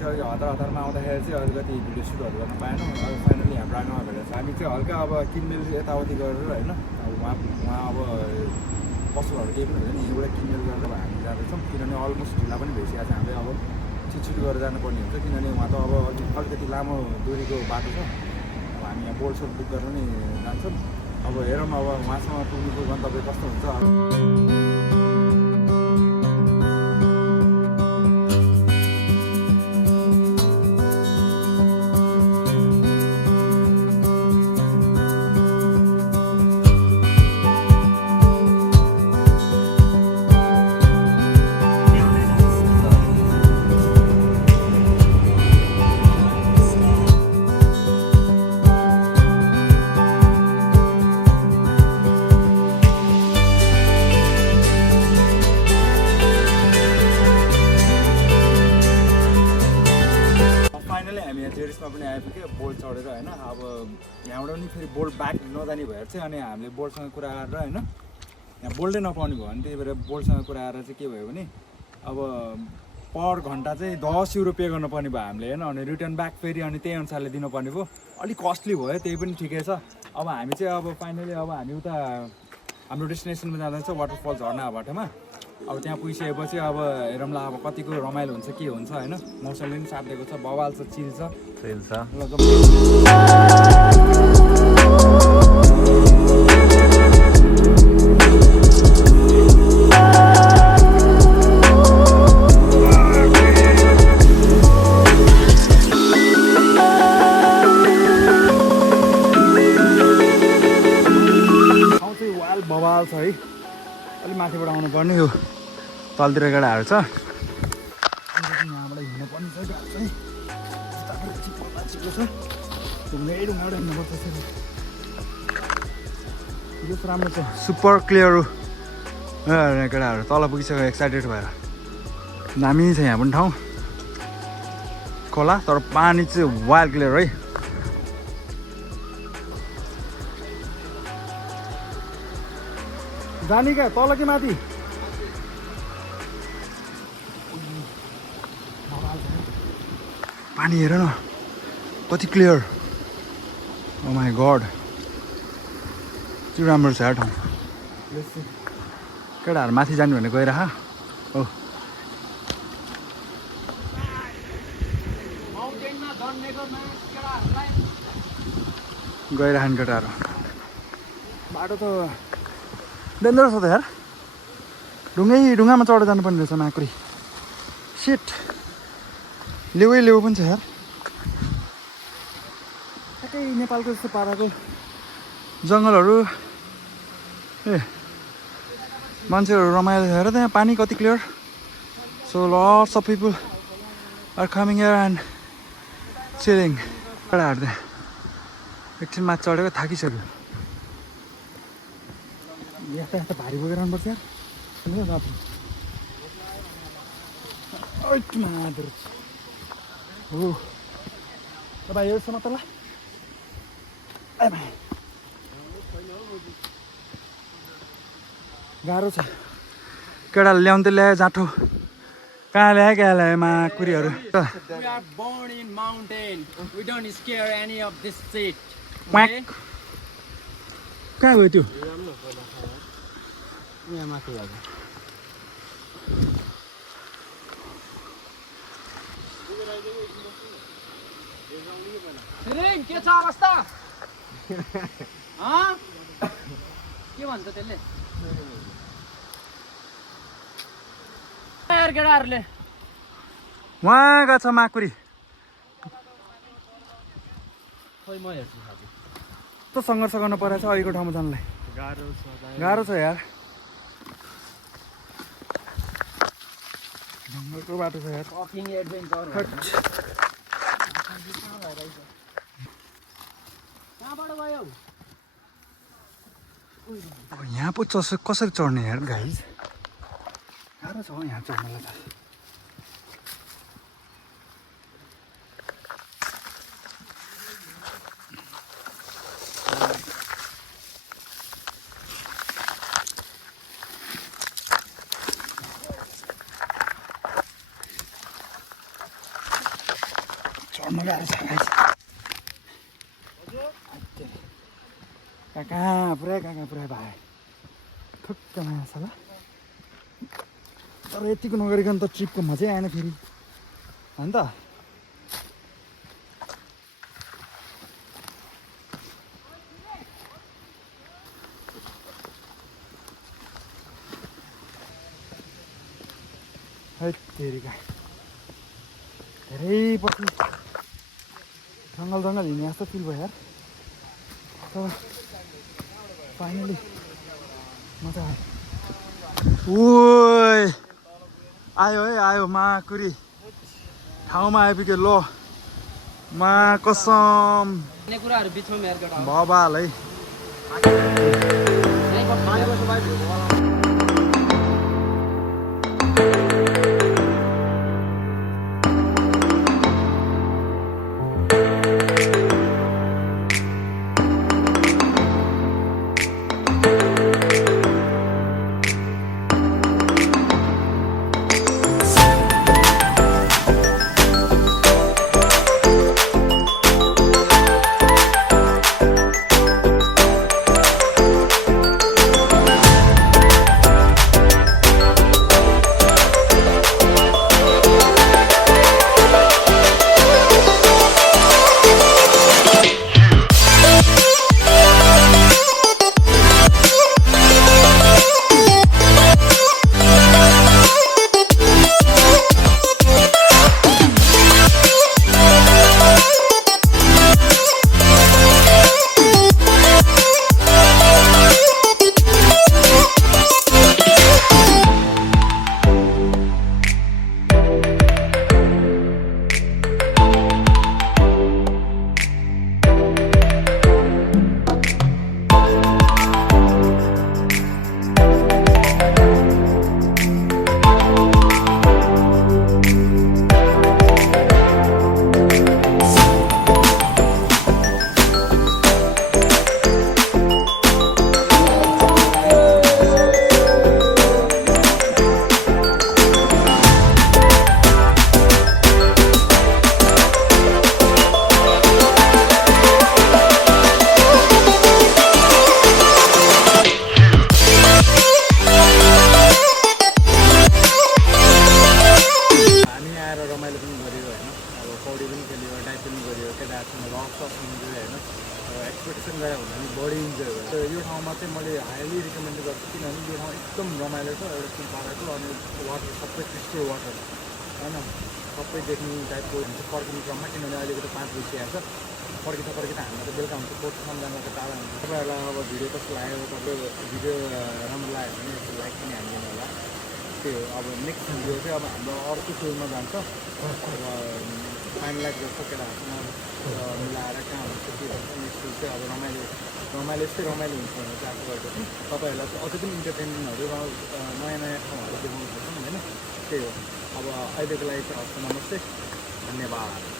चाहिँ हतारमा आउँदाखेरि चाहिँ अलिकति भिडियो सुटहरू गर्न पाएनौँ। अब फाइनली हाम्रो आगोमा भेटेर चाहिँ हामी चाहिँ हल्का अब किनमेल यताउति गरेर होइन अब उहाँ अब पसलहरू केही पनि हुँदैन, यहीँबाट किनमेल गरेर अब हामी जाँदैछौँ। किनभने अलमोस्ट ढिला पनि भइसकेको छ, हामीले अब छिटछिटो गरेर जानुपर्ने हुन्छ किनभने उहाँ त अब अलिकति लामो दूरीको बाटो छ। अब हामी यहाँ बोर्ड सोर्ड बुक गरेर नै जान्छौँ। अब हेरौँ अब उहाँसँग पुग्नुको गन्तव्य कस्तो हुन्छ। जेरिसमा पनि आइपुग्यो बोल्ट चढेर होइन। अब यहाँबाट पनि फेरि बोल्ट ब्याक नजाने भएर चाहिँ अनि हामीले बोल्टसँग कुरा गरेर होइन यहाँ बोल्टै नपाउने भयो भने त्यही भएर बोल्टसँग कुरा गरेर चाहिँ के भयो भने अब पर घन्टा चाहिँ 10 युरो पे गर्नुपर्ने भयो हामीले होइन। अनि रिटर्न ब्याक फेरि अनि त्यही अनुसारले दिनुपर्ने भयो, अलिक कस्टली भयो, त्यही पनि ठिकै छ। अब हामी चाहिँ अब फाइनली अब हामी उता हाम्रो डेस्टिनेसनमा जाँदैछ वाटरफल झर्ना बाटोमा। अब त्यहाँ पुगिसकेपछि अब हेरौँला अब कतिको रमाइलो हुन्छ के हुन्छ होइन। मौसमले पनि साथ दिएको छ, बवाल छ, चिल छ। ठाउँ चाहिँ वाल बवाल छ है, अलिक माथिबाट आउनु पर्ने। यो तलतिर गाडाहरू छ, यहाँबाट हिँड्नु पर्ने छ। ढुङ्गाबाट हिँड्नुपर्छ। यो राम्रो छ, सुपर क्लियर केटाहरू तल पुगिसक्यो एक्साइटेड भएर। दामी छ यहाँ पनि ठाउँ, खोला तर पानी चाहिँ वाइल्ड क्लियर है। जाने क्या तल कि माथि? पानी हेर न कति क्लियर, ओ माई गड, त्यो राम्रो छ यार ठाउँ। केटाहरू माथि जानु भने गइरह हो। गइरहन् केटाहरू, बाटो त डेन्जरस छ त यार। ढुङ्गामा चढेर जानुपर्ने रहेछ माकुरी। सिट लेउ पनि छ यार। ठ्याक्कै नेपालको जस्तो पाराको जङ्गलहरू। ए मान्छेहरू रमाइलो हेर त, यहाँ पानी कति clear. So lots of people are coming here and chilling. केटाहरू त्यहाँ एकछिन माथि चढेको थाकिसक्यो। यता भारी बोकेर आउनुपर्छ यार। हो भाइ यसो मात्र ल। गाह्रो छ केटाले ल्याउनु त ल्यायो जाँठो, कहाँ ल्यायो क्या ल्यायो माकुरीहरू। कहाँ गयो त्यो? के छ अवस्था? के भन्छ त्यसले? केटाहरूले उहाँ गएको छ माकुरी। त सङ्घर्ष गर्नु परेको छ अहिलेको ठाउँमा जानलाई। गाह्रो छ यार, जङ्गलको बाटो छ यार। यहाँ पो कसरी चढ्ने यार गाइस? गाह्रो छ यहाँ चढ्नलाई त। घरमा गएर कहाँ पुरै भाइ ठुक्क माया छ ल तर यतिको नगरिकन त ट्रिपको मजै आएन फेरि होइन त हेरिका धेरै पछि जङ्गल हिँड्ने जस्तो फिल भयो यार तर फाइनली मजा आयो ओइ आयो है आयो माकुरी ठाउँमा आइपुग्यो ल मा कसम बबाल है एक्सपेक्टेसन गरे भन्दा पनि बढी इन्जोय भयो यो ठाउँमा चाहिँ मैले हाइली रिकमेन्ड गर्छु किनभने यो ठाउँ एकदम रमाइलो छ एउटा पुल पारेको अनि वाटर सबै क्रिस्टल वाटर होइन सबै देख्ने टाइपको हुन्छ फर्किने क्रममा किनभने अहिलेको त 5 बजिसकेको छ फर्किँदा हामीलाई त बेलुका हुन्छ पोर्टसम्म जानको टाढा हुन्छ तपाईँहरूलाई अब भिडियो कस्तो लाग्यो तपाईँ भिडियो राम्रो लाग्यो भने यसको लाइक पनि हालिदिनु होला त्यही हो अब नेक्स्ट भिडियो चाहिँ अब हाम्रो अर्को फिल्डमा जान्छ फाइनलाइज गर्छ केटाहरूसँग मिलाएर कहाँ हुन्छ के भन्छ नेक्स्ट फिल्ड चाहिँ अब रमाइलो यस्तै रमाइलो हुन्छ भने चाहिँ आएको गरेको छु तपाईँहरूलाई चाहिँ अझै पनि इन्टरटेनमेन्टहरू नयाँ ठाउँहरू देखाउनु सक्छौँ होइन त्यही हो अब अहिलेको लागि चाहिँ हस्त नमस्ते धन्यवाद।